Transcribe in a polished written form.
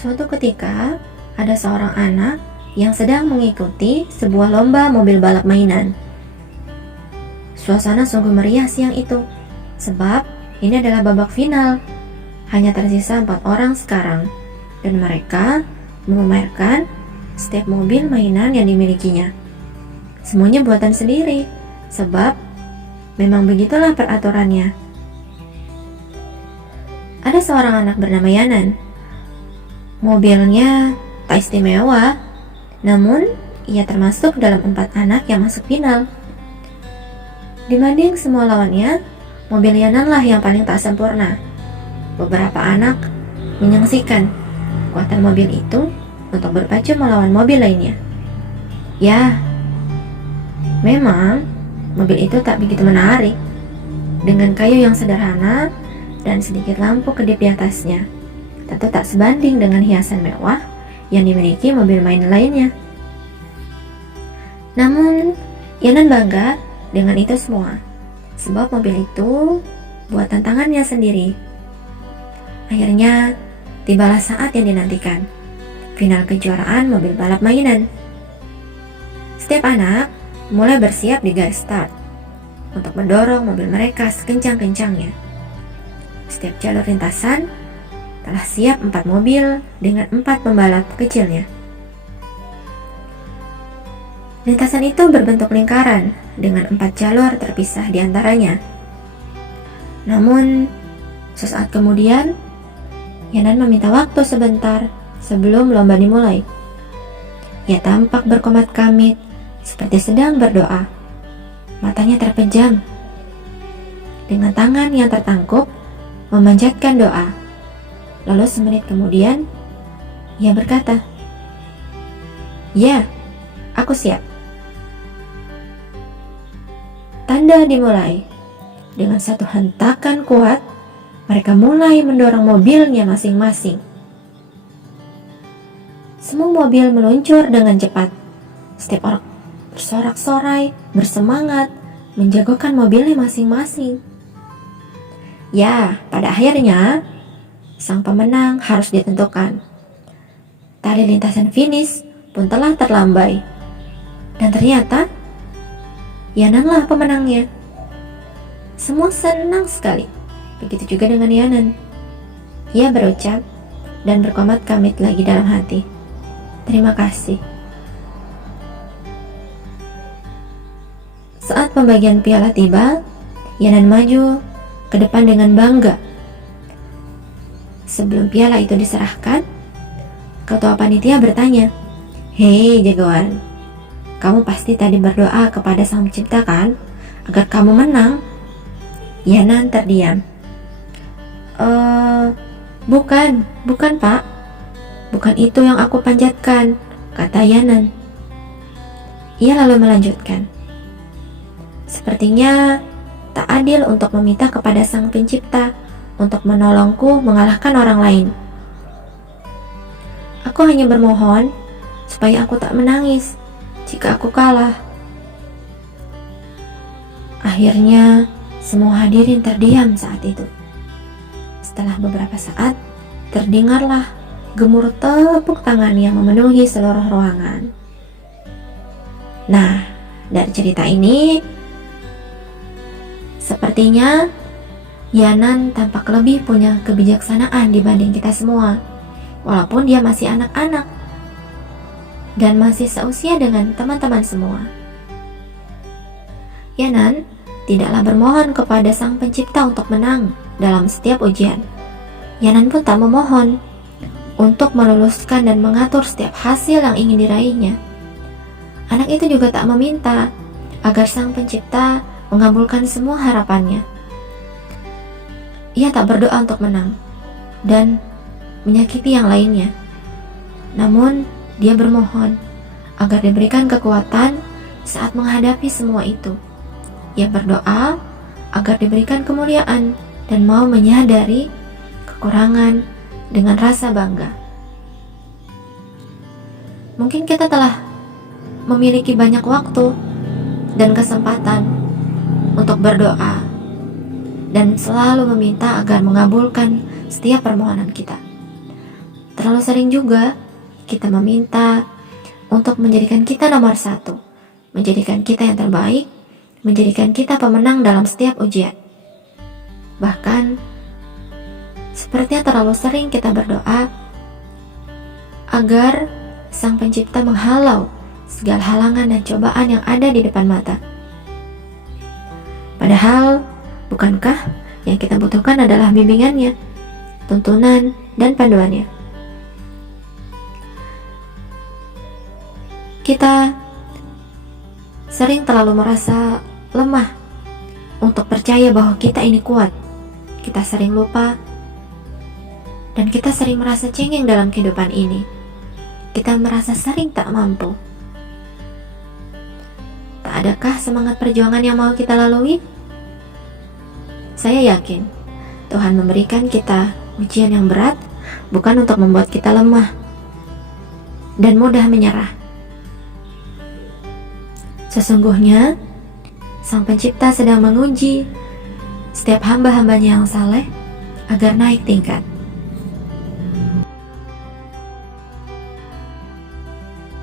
Suatu ketika, ada seorang anak yang sedang mengikuti sebuah lomba mobil balap mainan. Suasana sungguh meriah siang itu, sebab ini adalah babak final. Hanya tersisa 4 orang sekarang, dan mereka memamerkan setiap mobil mainan yang dimilikinya. Semuanya buatan sendiri, sebab memang begitulah peraturannya. Ada seorang anak bernama Yanan. Mobilnya tak istimewa, namun ia termasuk dalam 4 anak yang masuk final. Dibanding semua lawannya, mobil Yanan lah yang paling tak sempurna. Beberapa anak menyaksikan kekuatan mobil itu untuk berpacu melawan mobil lainnya. Ya, memang mobil itu tak begitu menarik, dengan kayu yang sederhana dan sedikit lampu kedip di atasnya. Tentu tak sebanding dengan hiasan mewah yang dimiliki mobil main lainnya. Namun, Yanan bangga dengan itu semua, sebab mobil itu buatan tangannya sendiri. Akhirnya, tibalah saat yang dinantikan, final kejuaraan mobil balap mainan. Setiap anak mulai bersiap di garis start untuk mendorong mobil mereka sekencang-kencangnya. Setiap jalur lintasan telah siap 4 mobil dengan 4 pembalap kecilnya. Lintasan itu berbentuk lingkaran dengan 4 jalur terpisah di antaranya. Namun, sesaat kemudian, Yanan meminta waktu sebentar sebelum lomba dimulai. Ia tampak berkomat-kamit seperti sedang berdoa. Matanya terpejam. Dengan tangan yang tertangkup, memanjatkan doa. Lalu semenit kemudian, ia berkata, "Ya, aku siap." Tanda dimulai. Dengan satu hentakan kuat, mereka mulai mendorong mobilnya masing-masing. Semua mobil meluncur dengan cepat. Setiap orang bersorak-sorai, bersemangat, menjagokan mobilnya masing-masing. Ya, pada akhirnya, sang pemenang harus ditentukan. Tali lintasan finish pun telah terlambai. Dan ternyata, Yananlah pemenangnya. Semua senang sekali. Begitu juga dengan Yanan. Ia berucap dan berkomat-kamit lagi dalam hati. Terima kasih. Saat pembagian piala tiba, Yanan maju ke depan dengan bangga. Sebelum piala itu diserahkan, ketua panitia bertanya, "Hei jagoan, kamu pasti tadi berdoa kepada Sang Pencipta kan, agar kamu menang?" Yanan terdiam. Bukan pak. Bukan itu yang aku panjatkan," kata Yanan. Ia lalu melanjutkan, "Sepertinya tak adil untuk meminta kepada Sang Pencipta untuk menolongku mengalahkan orang lain. Aku hanya bermohon supaya aku tak menangis jika aku kalah." Akhirnya, semua hadirin terdiam saat itu. Setelah beberapa saat, terdengarlah gemuruh tepuk tangan yang memenuhi seluruh ruangan. Nah, dari cerita ini, sepertinya Yanan tampak lebih punya kebijaksanaan dibanding kita semua, walaupun dia masih anak-anak dan masih seusia dengan teman-teman semua. Yanan tidaklah bermohon kepada Sang Pencipta untuk menang dalam setiap ujian. Yanan pun tak memohon untuk meluluskan dan mengatur setiap hasil yang ingin diraihnya. Anak itu juga tak meminta agar Sang Pencipta mengabulkan semua harapannya. Ia tak berdoa untuk menang dan menyakiti yang lainnya. Namun, dia bermohon agar diberikan kekuatan saat menghadapi semua itu. Ia berdoa agar diberikan kemuliaan dan mau menyadari kekurangan dengan rasa bangga. Mungkin kita telah memiliki banyak waktu dan kesempatan untuk berdoa dan selalu meminta agar mengabulkan setiap permohonan kita. terlalu sering juga kita meminta untuk menjadikan kita nomor satu, menjadikan kita yang terbaik, menjadikan kita pemenang dalam setiap ujian. Bahkan, sepertinya terlalu sering kita berdoa agar Sang Pencipta menghalau segala halangan dan cobaan yang ada di depan mata. Padahal, bukankah yang kita butuhkan adalah bimbingannya, tuntunan, dan panduannya? Kita sering terlalu merasa lemah untuk percaya bahwa kita ini kuat. Kita sering lupa dan kita sering merasa cengeng dalam kehidupan ini. Kita merasa sering tak mampu. Tak adakah semangat perjuangan yang mau kita lalui? Saya yakin Tuhan memberikan kita ujian yang berat bukan untuk membuat kita lemah dan mudah menyerah. Sesungguhnya Sang Pencipta sedang menguji setiap hamba-hambanya yang saleh agar naik tingkat.